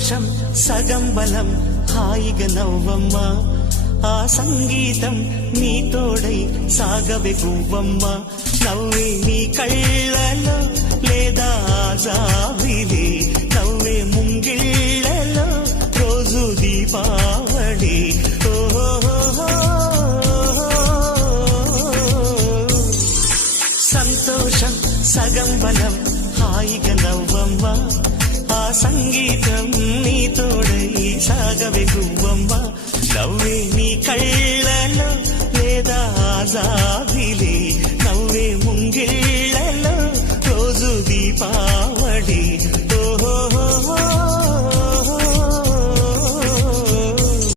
సంతోషం సగం బలం హాయిగా నవ్వమ్మా ఆ సంగీతం నీ తోడై సాగవే గువ్వమ్మ నవ్వే నీ కళ్ళలో లేదా జాబిలి నవ్వే ముంగిళ్ళలో రోజు దీపావళి సంతోషం సగం బలం హాయిగా నవ్వమ్మ ఆ సంగీతం నీ తోడై సాగవే గువ్వమ్మ నవ్వే నీ కళ్ళలో లేదా జాబిలి